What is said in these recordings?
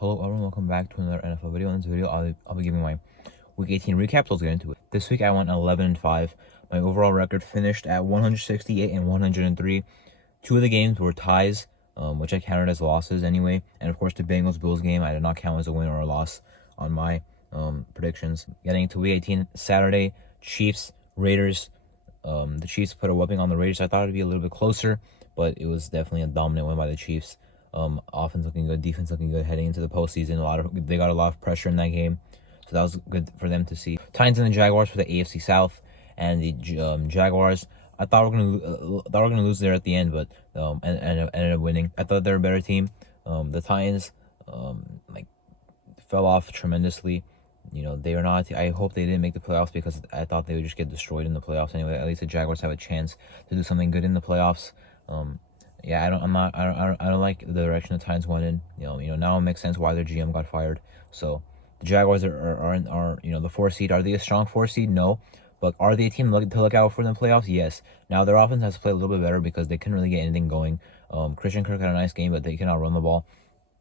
Hello everyone, welcome back to another NFL video. In this video, I'll be giving my Week 18 recap, so let's get into it. This week I went 11-5. My overall record finished at 168 and 103. Two of the games were ties, which I counted as losses anyway. And of course, the Bengals-Bills game, I did not count as a win or a loss on my predictions. Getting into Week 18, Saturday, Chiefs, Raiders. The Chiefs put a whooping on the Raiders. I thought it'd be a little bit closer, but it was definitely a dominant win by the Chiefs. Offense looking good, defense looking good heading into the postseason. They got a lot of pressure in that game, so that was good for them to see. Titans and the Jaguars for the AFC South, and the Jaguars. I thought we are gonna lose there at the end, but ended up winning. I thought they're a better team. The Titans fell off tremendously. You know, they were not. I hope they didn't make the playoffs because I thought they would just get destroyed in the playoffs anyway. At least the Jaguars have a chance to do something good in the playoffs. Yeah, I don't like the direction the Titans went in. You know, now it makes sense why their GM got fired. So the Jaguars are the 4 seed. Are they a strong 4 seed? No. But are they a team to look out for in the playoffs? Yes. Now their offense has to play a little bit better because they couldn't really get anything going. Christian Kirk had a nice game, but they cannot run the ball,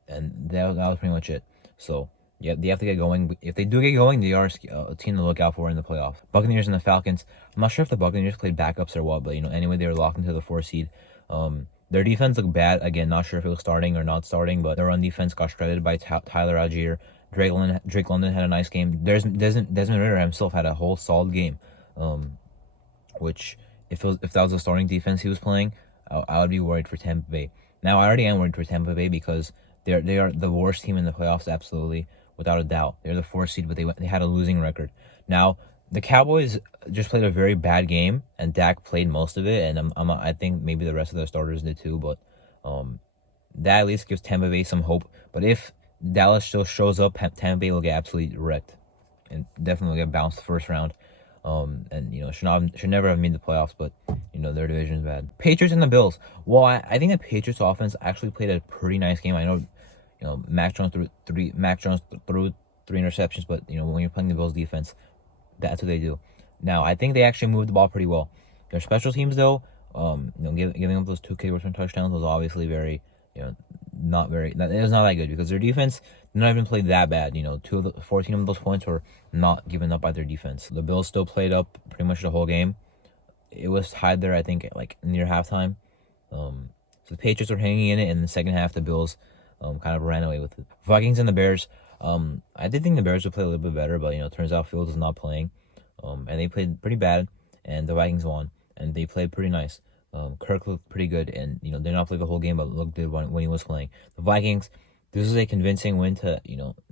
and that was pretty much it. So yeah, they have to get going. If they do get going, they are a team to look out for in the playoffs. Buccaneers and the Falcons. I'm not sure if the Buccaneers played backups or what, but anyway, they were locked into the 4 seed. Their defense looked bad. Again, not sure if it was starting or not starting, but their run defense got shredded by Tyler Algier. Drake London had a nice game. Desmond Ridder himself had a whole solid game. Which if that was a starting defense he was playing, I would be worried for Tampa Bay. Now I already am worried for Tampa Bay because they are the worst team in the playoffs, absolutely, without a doubt. They're the 4th seed, but they had a losing record. Now the Cowboys just played a very bad game, and Dak played most of it, and I think maybe the rest of the starters did too, but that at least gives Tampa Bay some hope. But if Dallas still shows up, Tampa Bay will get absolutely wrecked, and definitely get bounced first round. And should never have made the playoffs, but their division is bad. Patriots and the Bills. Well, I think the Patriots offense actually played a pretty nice game. I know, Mac Jones threw 3 interceptions, but when you're playing the Bills defense, that's what they do. Now, I think they actually moved the ball pretty well. Their special teams, though, giving up those 2 kick return touchdowns was obviously very, not very. It was not that good because their defense did not even play that bad. 14 of those points were not given up by their defense. The Bills still played up pretty much the whole game. It was tied there, I think, near halftime. So the Patriots were hanging in it, and in the second half, the Bills kind of ran away with it. Vikings and the Bears. I did think the Bears would play a little bit better, but turns out Fields is not playing, and they played pretty bad, and the Vikings won, and they played pretty nice. Kirk looked pretty good, and they did not play the whole game, but looked good when he was playing. The Vikings. This is a convincing win to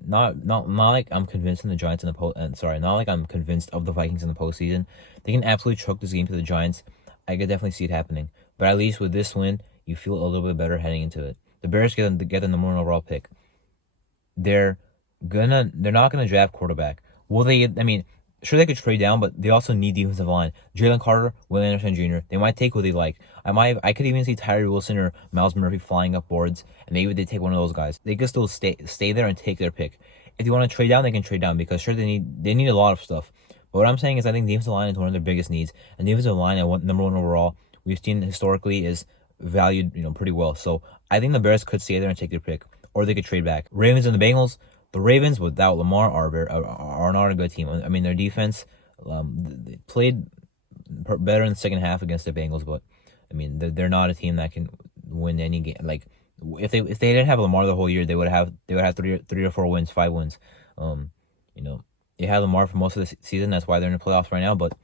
not like I'm convinced in the Giants in the not like I'm convinced of the Vikings in the postseason. They can absolutely choke this game to the Giants. I could definitely see it happening, but at least with this win, you feel a little bit better heading into it. The Bears get the number 1 overall pick. They're not gonna draft quarterback. Will they? I mean, sure they could trade down, but they also need defensive line. Jalen Carter, Will Anderson Jr. They might take who they like. I could even see Tyree Wilson or Miles Murphy flying up boards, and maybe they take one of those guys. They could still stay there and take their pick. If you want to trade down, they can trade down because sure they need a lot of stuff. But what I'm saying is I think defensive line is one of their biggest needs, and defensive line at number 1 overall we've seen historically is valued pretty well. So I think the Bears could stay there and take their pick, or they could trade back. Ravens and the Bengals. The Ravens without Lamar are not a good team. I mean, their defense they played better in the second half against the Bengals, but I mean they're not a team that can win any game. Like if they didn't have Lamar the whole year, they would have 3 or 4 wins, 5 wins. They had Lamar for most of the season. That's why they're in the playoffs right now. But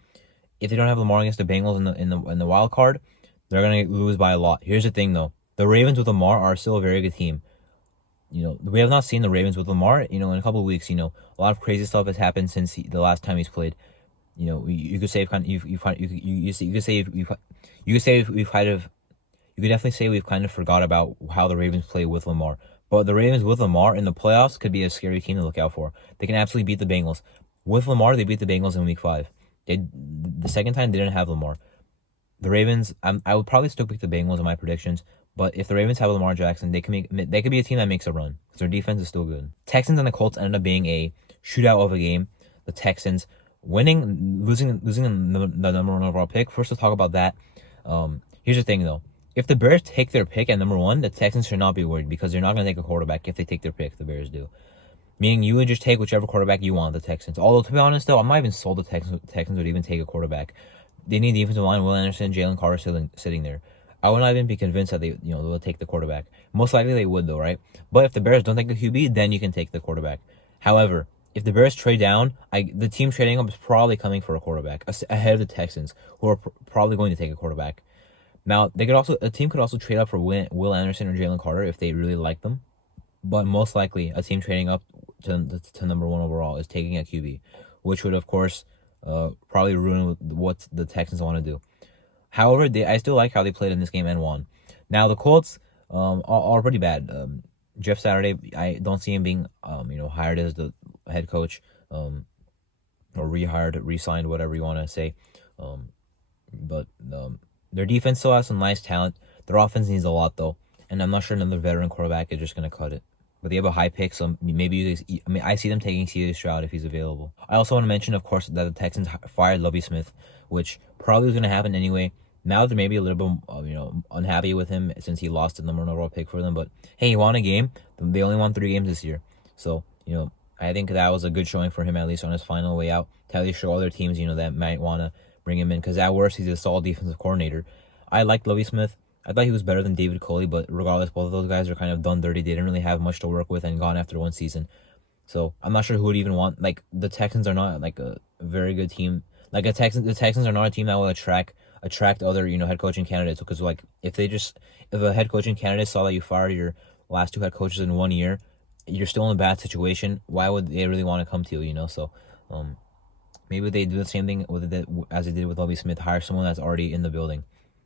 if they don't have Lamar against the Bengals in the wild card, they're gonna lose by a lot. Here's the thing, though: the Ravens with Lamar are still a very good team. We have not seen the Ravens with Lamar, in a couple of weeks. A lot of crazy stuff has happened since the last time he's played. You could say you could definitely say we've kind of forgot about how the Ravens play with Lamar. But the Ravens with Lamar in the playoffs could be a scary team to look out for. They can absolutely beat the Bengals. With Lamar, they beat the Bengals in Week 5. The second time they didn't have Lamar. The Ravens, I would probably still pick the Bengals in my predictions. But if the Ravens have Lamar Jackson, they could be a team that makes a run because their defense is still good. Texans and the Colts ended up being a shootout of a game. The Texans losing the number 1 overall pick. First, let's talk about that. Here's the thing, though: if the Bears take their pick at number 1, the Texans should not be worried because they're not going to take a quarterback if they take their pick. The Bears do. Meaning you would just take whichever quarterback you want, the Texans. Although, to be honest, though, I'm not even sold the Texans would even take a quarterback. They need defensive line, Will Anderson, Jalen Carter sitting there. I would not even be convinced that they'll take the quarterback. Most likely they would, though, right? But if the Bears don't take the QB, then you can take the quarterback. However, if the Bears trade down, the team trading up is probably coming for a quarterback ahead of the Texans, who are probably going to take a quarterback. Now, a team could also trade up for Will Anderson or Jalen Carter if they really like them. But most likely, a team trading up to number 1 overall is taking a QB, which would, of course, probably ruin what the Texans want to do. However, I still like how they played in this game and won. Now, the Colts are pretty bad. Jeff Saturday, I don't see him being hired as the head coach, or rehired, re-signed, whatever you want to say. But their defense still has some nice talent. Their offense needs a lot, though. And I'm not sure another veteran quarterback is just going to cut it. But they have a high pick, so maybe I see them taking C.J. Stroud if he's available. I also want to mention, of course, that the Texans fired Lovie Smith, which probably was going to happen anyway. Now they're maybe a little bit, unhappy with him since he lost the number 1 overall pick for them. But hey, he won a game. They only won 3 games this year, so I think that was a good showing for him, at least on his final way out. To at least show other teams, that might want to bring him in, because at worst he's a solid defensive coordinator. I liked Lovie Smith. I thought he was better than David Culley, but regardless, both of those guys are kind of done dirty. They didn't really have much to work with and gone after 1 season. So I'm not sure who would even want. Like, the Texans are not like a very good team. Like the Texans are not a team that will attract other head coaching candidates, because like if a head coaching candidate saw that you fired your last 2 head coaches in 1 year, you're still in a bad situation. Why would they really want to come to you? So maybe they do the same thing as they did with Lovie Smith, hire someone that's already in the building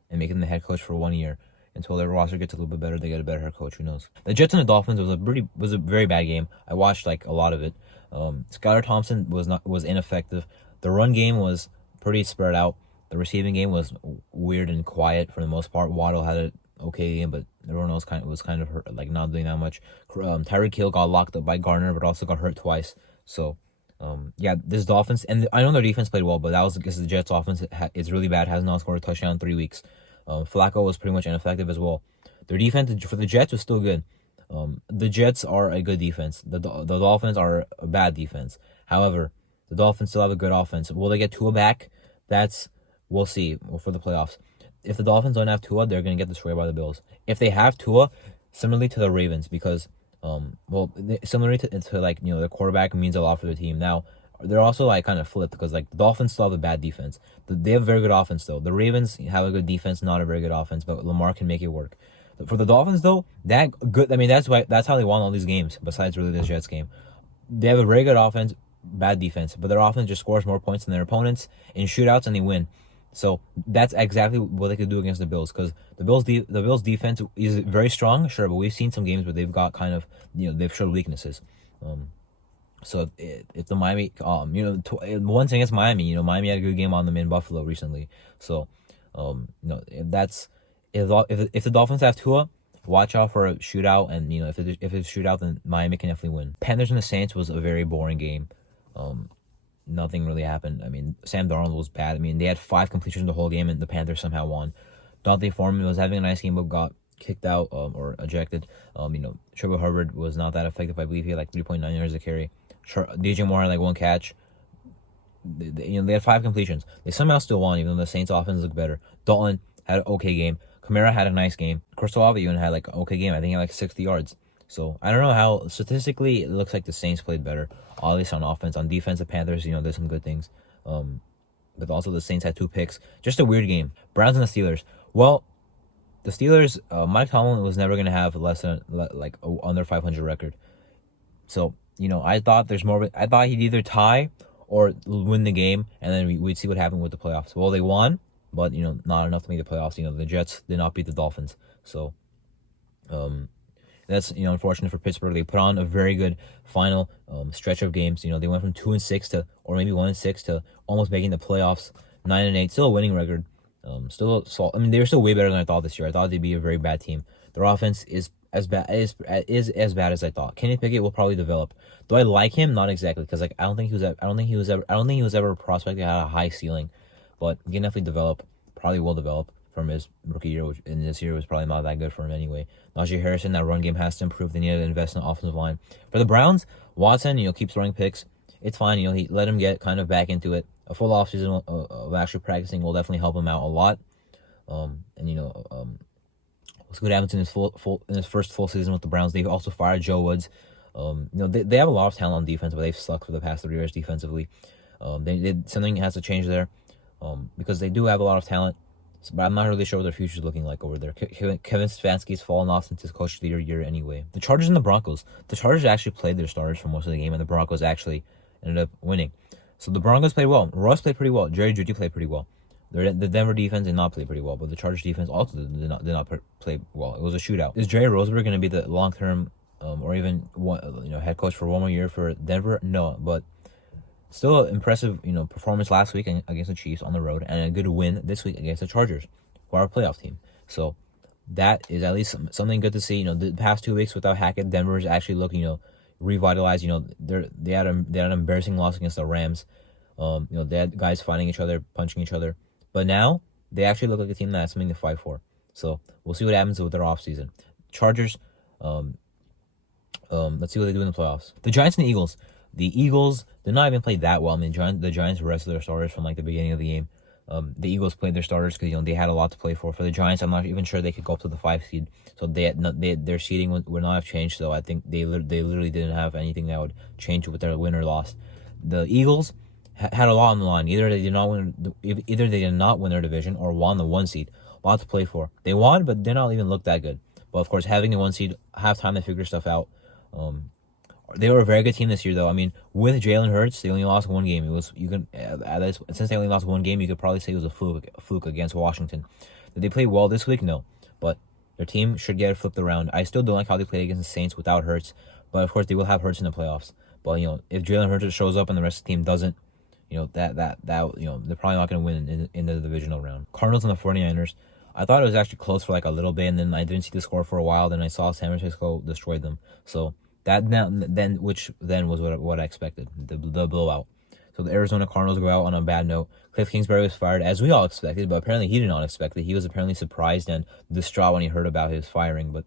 and make him the head coach for 1 year until their roster gets a little bit better. They get a better head coach. Who knows? The Jets and the Dolphins was a very bad game. I watched like a lot of it. Skylar Thompson was ineffective. The run game was pretty spread out. The receiving game was weird and quiet for the most part. Waddle had an okay game, but everyone else was kind of hurt, like not doing that much. Tyreek Hill got locked up by Garner, but also got hurt twice. So this Dolphins, and I know their defense played well, but that was because the Jets offense is really bad, has not scored a touchdown in 3 weeks. Flacco was pretty much ineffective as well. Their defense for the Jets was still good. The Jets are a good defense. The Dolphins are a bad defense. However, the Dolphins still have a good offense. Will they get Tua back? We'll see for the playoffs. If the Dolphins don't have Tua, they're going to get destroyed by the Bills. If they have Tua, similarly to the Ravens, because similarly to like the quarterback means a lot for the team. Now they're also like kind of flipped, because like the Dolphins still have a bad defense. They have a very good offense though. The Ravens have a good defense, not a very good offense, but Lamar can make it work. For the Dolphins though, that's how they won all these games. Besides really the Jets game, they have a very good offense, bad defense, but their offense just scores more points than their opponents in shootouts and they win. So that's exactly what they could do against the Bills, because the Bills defense is very strong, sure, but we've seen some games where they've got kind of they've showed weaknesses. So if the Miami, one thing is Miami. Miami had a good game on them in Buffalo recently. So if the Dolphins have Tua, watch out for a shootout, and if it's a shootout, then Miami can definitely win. Panthers and the Saints was a very boring game. Nothing really happened. I mean, Sam Darnold was bad. I mean, they had 5 completions the whole game, and the Panthers somehow won. Dante Foreman was having a nice game, but got kicked out or ejected. Trevor Hubbard was not that effective. I believe he had like 3.9 yards a carry. DJ Moore had like 1 catch. They had 5 completions. They somehow still won, even though the Saints' offense looked better. Dalton had an okay game. Kamara had a nice game. Crystal Olave even had like an okay game. I think he had like 60 yards. So I don't know how statistically it looks like the Saints played better, at least on offense. On defense, the Panthers, there's some good things. But also the Saints had 2 picks. Just a weird game. Browns and the Steelers. Well, the Steelers, Mike Tomlin was never gonna have less than like a under 500 record. So I thought I thought he'd either tie or win the game, and then we'd see what happened with the playoffs. Well, they won, but not enough to make the playoffs. The Jets did not beat the Dolphins, so that's unfortunate for Pittsburgh. They put on a very good final stretch of games. They went from 2-6 to, or maybe 1-6 to almost making the playoffs. 9-8, still a winning record. They were still way better than I thought this year. I thought they'd be a very bad team. Their offense is as bad as I thought. Kenny Pickett will probably develop. Do I like him? Not exactly, because I don't think he was ever a prospect that had a high ceiling, but he can definitely develop. Probably will develop. from his rookie year, which in this year was probably not that good for him anyway. Najee Harrison, that run game has to improve. They need to invest in the offensive line. For the Browns, Watson, keeps throwing picks. It's fine. He let him get kind of back into it. A full offseason of actually practicing will definitely help him out a lot. Let's go down to his first full season with the Browns. They've also fired Joe Woods. They have a lot of talent on defense, but they've sucked for the past 3 years defensively. Something has to change there, because they do have a lot of talent, but I'm not really sure what their future is looking like over there. Kevin Stefanski's fallen off since his coach of the year anyway. The Chargers and the Broncos. The Chargers actually played their starters for most of the game, and the Broncos actually ended up winning. So the Broncos played well. Russ played pretty well. Jerry Jeudy played pretty well. The Denver defense did not play pretty well, but the Chargers defense also did not play well. It was a shootout. Is Jerry Rosenberg going to be the long-term or even head coach for one more year for Denver? No, but still impressive performance last week against the Chiefs on the road, and a good win this week against the Chargers, who are a playoff team. So that is at least something good to see. The past 2 weeks without Hackett, Denver is actually looking revitalized. They had an embarrassing loss against the Rams. They had guys fighting each other, punching each other. But now, they actually look like a team that has something to fight for. So, we'll see what happens with their offseason. Chargers, let's see what they do in the playoffs. The Giants and the Eagles. The Eagles did not even play that well. I mean, the Giants rested their starters from, the beginning of the game. The Eagles played their starters because, they had a lot to play for. For the Giants, I'm not even sure they could go up to the 5 seed. So, their seeding would not have changed. So, I think they literally didn't have anything that would change with their win or loss. The Eagles had a lot on the line. Either they did not win their division or won the 1 seed. A lot to play for. They won, but did not even look that good. But of course, having the 1 seed, have time to figure stuff out. They were a very good team this year, though. I mean, with Jalen Hurts, they only lost 1 game. Since they only lost 1 game, you could probably say it was a fluke against Washington. Did they play well this week? No, but their team should get it flipped around. I still don't like how they played against the Saints without Hurts, but of course they will have Hurts in the playoffs. But if Jalen Hurts shows up and the rest of the team doesn't, they're probably not going to win in the divisional round. Cardinals and the 49ers. I thought it was actually close for a little bit, and then I didn't see the score for a while. Then I saw San Francisco destroy them. So which was what I expected, the blowout. So the Arizona Cardinals go out on a bad note. Cliff Kingsbury was fired, as we all expected, but apparently he did not expect it. He was apparently surprised and distraught when he heard about his firing, but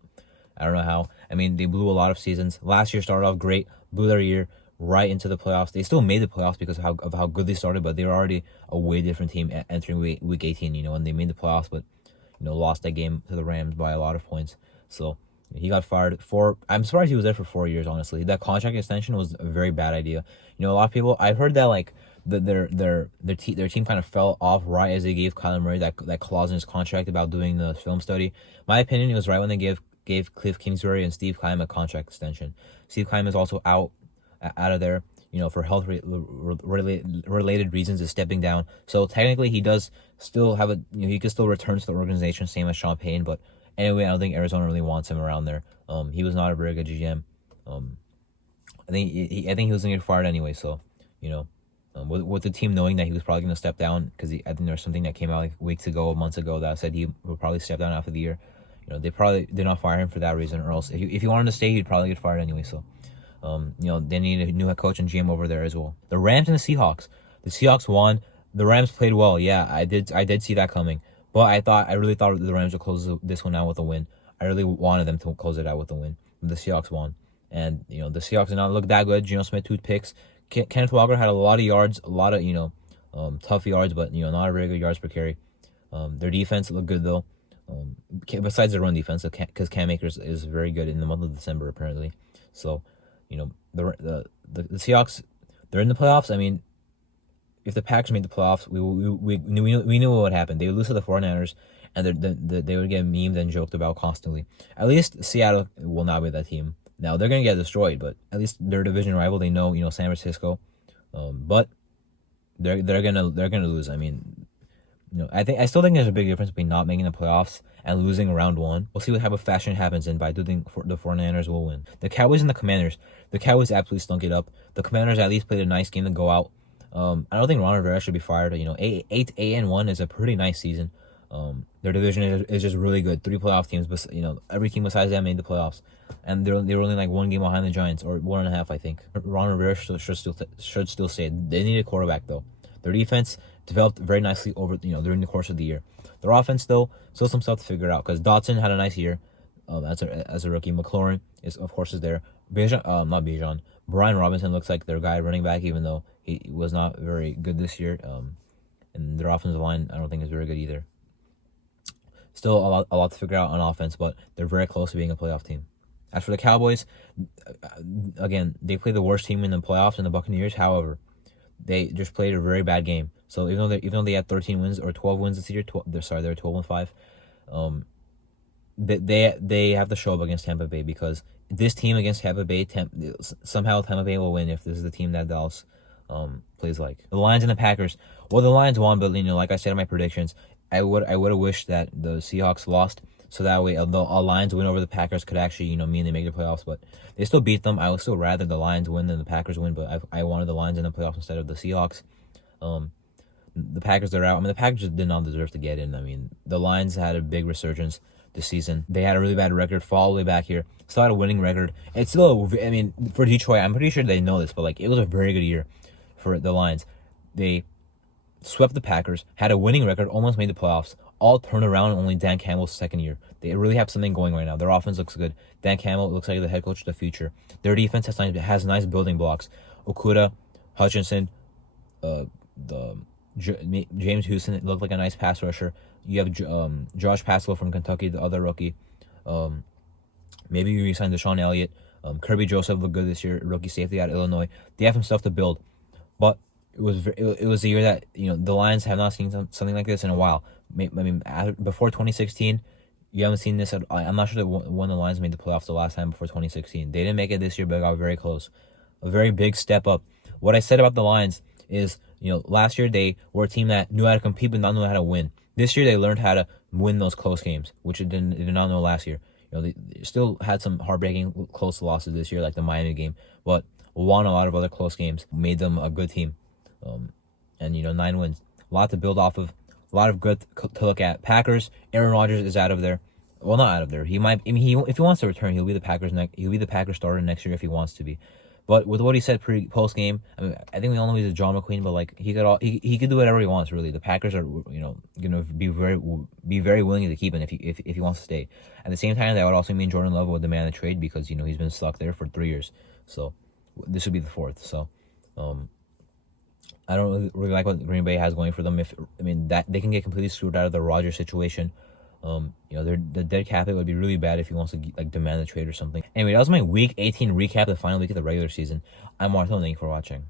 I don't know how. I mean, they blew a lot of seasons. Last year started off great, blew their year right into the playoffs. They still made the playoffs because of how good they started, but they were already a way different team entering week 18, and they made the playoffs, but, lost that game to the Rams by a lot of points. So he got fired I'm surprised he was there for 4 years, honestly. That contract extension was a very bad idea. A lot of people, I've heard that, their team kind of fell off right as they gave Kyler Murray that clause in his contract about doing the film study. My opinion, it was right when they gave Cliff Kingsbury and Steve Keim a contract extension. Steve Keim is also out of there, for health related reasons, is stepping down. So technically he does still have he could still return to the organization, same as Sean Payton, but anyway, I don't think Arizona really wants him around there. He was not a very good GM. I think he was going to get fired anyway, so, with the team knowing that he was probably going to step down, because I think there's something that came out months ago that said he would probably step down after the year. They probably did not fire him for that reason, or else if he wanted to stay, he'd probably get fired anyway, so. They need a new head coach and GM over there as well. The Rams and the Seahawks. The Seahawks won. The Rams played well. Yeah, I did see that coming. But I really thought the Rams would close this one out with a win. I really wanted them to close it out with a win. The Seahawks won. And, the Seahawks did not look that good. Geno Smith, 2 picks. Kenneth Walker had a lot of yards, a lot of, tough yards, but, not a very good yards per carry. Their defense looked good, though. Besides the run defense, because Cam Akers is very good in the month of December, apparently. So, the Seahawks, they're in the playoffs. I mean, if the Packers made the playoffs, we knew what would happen. They would lose to the 49ers, and they would get memed and joked about constantly. At least Seattle will not be that team. Now they're gonna get destroyed, but at least their division rival, they know, San Francisco. But they're gonna lose. I mean, I still think there's a big difference between not making the playoffs and losing round 1. We'll see what type of fashion happens, and I do think the 49ers will win. The Cowboys and the Commanders. The Cowboys absolutely stunk it up. The Commanders at least played a nice game to go out. I don't think Ron Rivera should be fired. 8-1 is a pretty nice season. Their division is just really good. 3 playoff teams, but every team besides them made the playoffs, and they were only 1 game behind the Giants, or 1.5, I think. Ron Rivera should still stay. They need a quarterback though. Their defense developed very nicely over during the course of the year. Their offense still some stuff to figure out because Dotson had a nice year as a rookie. McLaurin is there. Not Bijan. Brian Robinson looks like their guy running back, even though he was not very good this year. And their offensive line I don't think is very good either. Still a lot to figure out on offense, but they're very close to being a playoff team. As for the Cowboys, again, they played the worst team in the playoffs in the Buccaneers. However, they just played a very bad game. So even though they had 13 wins or 12 wins this year, they're 12-5. They have to show up against Tampa Bay because this team against Tampa Bay, somehow Tampa Bay will win if this is the team that Dallas plays like. The Lions and the Packers. Well, the Lions won, but like I said in my predictions, I would have wished that the Seahawks lost, so that way the Lions win over the Packers could actually mean they make the playoffs. But they still beat them. I would still rather the Lions win than the Packers win, but I wanted the Lions in the playoffs instead of the Seahawks. The Packers are out. I mean, the Packers did not deserve to get in. I mean, the Lions had a big resurgence this season. They had a really bad record, fall all the way back here. Still had a winning record. It's still, for Detroit, I'm pretty sure they know this, but it was a very good year for the Lions. They swept the Packers, had a winning record, almost made the playoffs. All turned around in only Dan Campbell's second year. They really have something going right now. Their offense looks good. Dan Campbell looks like the head coach of the future. Their defense has nice building blocks. Okudah, Hutchinson, James Houston looked like a nice pass rusher. You have Josh Pascal from Kentucky, the other rookie. Maybe you resign Deshaun Elliott. Kirby Joseph looked good this year, rookie safety out of Illinois. They have some stuff to build, but it was a year that the Lions have not seen something like this in a while. Before 2016, you haven't seen this. I'm not sure that when the Lions made the playoffs the last time before 2016. They didn't make it this year, but got very close. A very big step up. What I said about the Lions is, last year they were a team that knew how to compete but not knew how to win. This year they learned how to win those close games, which they did not know last year. They still had some heartbreaking close losses this year, like the Miami game, but won a lot of other close games, made them a good team. And 9 wins, a lot to build off of, a lot of good to look at. Packers, Aaron Rodgers is out of there. Well, not out of there. He might. If he wants to return, he'll be the Packers starter next year if he wants to be. But with what he said post game, I think we all know he's a John McQueen, but he could do whatever he wants. Really, the Packers are gonna be very willing to keep him if he wants to stay. At the same time, that would also mean Jordan Love would demand a trade because he's been stuck there for 3 years. So this would be the 4th. So I don't really like what Green Bay has going for them. That they can get completely screwed out of the Rodgers situation. The dead cap it would be really bad if he wants to demand a trade or something. Anyway, that was my Week 18 recap, the final week of the regular season. I'm Martin. Thank you for watching.